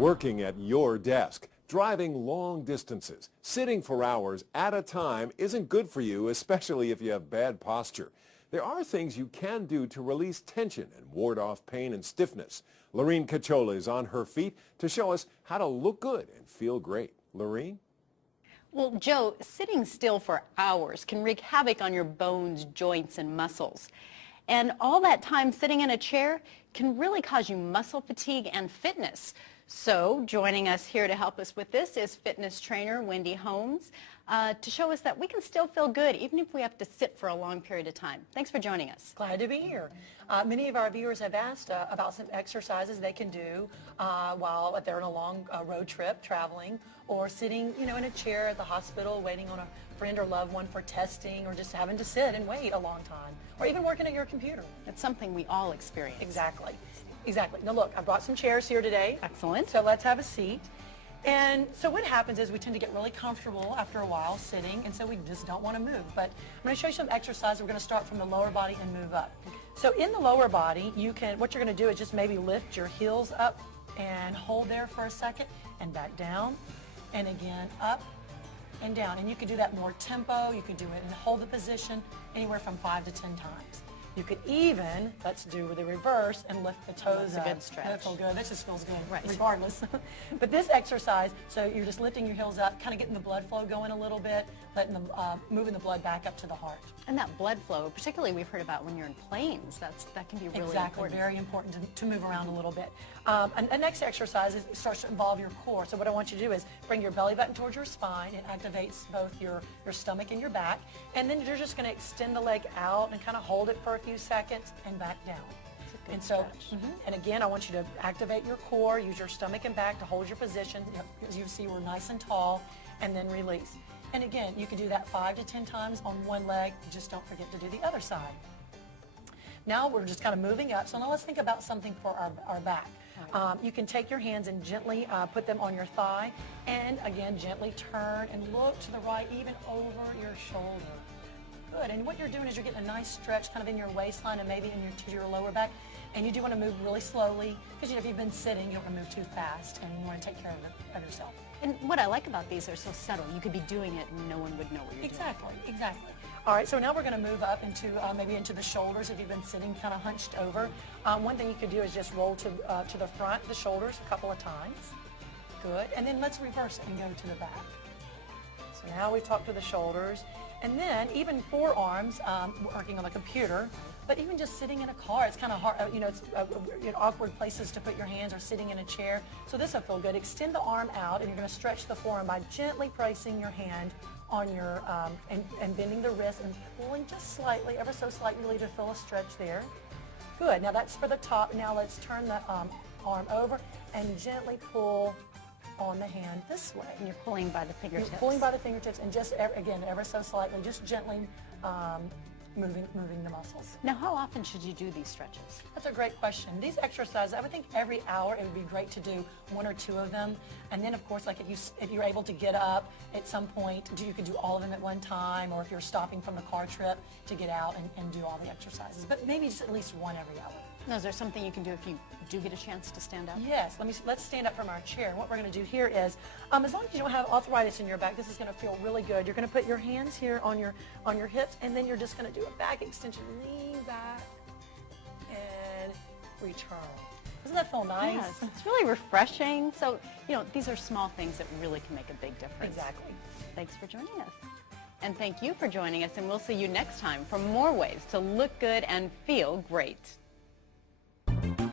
Working at your desk, driving long distances, sitting for hours at a time isn't good for you, especially if you have bad posture. There are things you can do to release tension and ward off pain and stiffness. Lorene Cachola is on her feet to show us how to look good and feel great. Lorene? Well, Joe, sitting still for hours can wreak havoc on your bones, joints, and muscles. And all that time sitting in a chair can really cause you muscle fatigue and fitness. So joining us here to help us with this is fitness trainer Wendy Holmes to show us that we can still feel good even if we have to sit for a long period of time. Thanks for joining us. Glad to be here. Many of our viewers have asked about some exercises they can do while they're on a long road trip traveling or sitting, in a chair at the hospital waiting on a friend or loved one for testing, or just having to sit and wait a long time, or even working at your computer. It's something we all experience. Exactly. Exactly. Now look, I brought some chairs here today. Excellent. So let's have a seat. And so what happens is we tend to get really comfortable after a while sitting, and so we just don't want to move. But I'm going to show you some exercises. We're going to start from the lower body and move up. So in the lower body, what you're going to do is just maybe lift your heels up and hold there for a second and back down, and again up and down. And you can do that more tempo. You can do it and hold the position anywhere from 5 to 10 times. You could even, let's do the reverse and lift the toes up. That's a good stretch. That feels good. That just feels good, right, regardless. But this exercise, so you're just lifting your heels up, kind of getting the blood flow going a little bit, moving the blood back up to the heart. And that blood flow, particularly we've heard about when you're in planes, that can be really important. Very important to move around a little bit. And the next exercise starts to involve your core. So what I want you to do is bring your belly button towards your spine. It activates both your stomach and your back. And then you're just going to extend the leg out and kind of hold it for a few seconds and back down. And so, and again, I want you to activate your core, use your stomach and back to hold your position. As you see, we're nice and tall, and then release. And again, you can do that 5 to 10 times on one leg. Just don't forget to do the other side. Now we're just kind of moving up. So now let's think about something for our back. You can take your hands and gently put them on your thigh, and again, gently turn and look to the right, even over your shoulder. Good. And what you're doing is you're getting a nice stretch kind of in your waistline and maybe to your lower back. And you do want to move really slowly because if you've been sitting, you don't want to move too fast, and you want to take care of yourself. And what I like about these, are so subtle. You could be doing it and no one would know what you're doing. Exactly. All right, so now we're going to move up into maybe into the shoulders if you've been sitting kind of hunched over. One thing you could do is just roll to the front, the shoulders a couple of times. Good. And then let's reverse it and go to the back. So now we've talked to the shoulders. And then even forearms, working on the computer, but even just sitting in a car, it's kind of hard, it's awkward places to put your hands, or sitting in a chair. So this will feel good. Extend the arm out, and you're going to stretch the forearm by gently placing your hand on your, and bending the wrist and pulling just slightly, ever so slightly to feel a stretch there. Good. Now that's for the top. Now let's turn the arm over and gently pull on the hand this way. And you're pulling by the fingertips. You're pulling by the fingertips, and just, again, ever so slightly, just gently moving the muscles. Now, how often should you do these stretches? That's a great question. These exercises, I would think every hour it would be great to do 1 or 2 of them. And then, of course, like if you're able to get up at some point, you could do all of them at one time, or if you're stopping from the car trip to get out and do all the exercises. But maybe just at least 1 every hour. Now, is there something you can do if you do get a chance to stand up? Yes. Let's stand up from our chair. And what we're going to do here is, as long as you don't have arthritis in your back, this is going to feel really good. You're going to put your hands here on your hips, and then you're just going to do a back extension. Lean back and return. Doesn't that feel nice? Yes, it's really refreshing. So, these are small things that really can make a big difference. Exactly. Thanks for joining us. And thank you for joining us, and we'll see you next time for more ways to look good and feel great.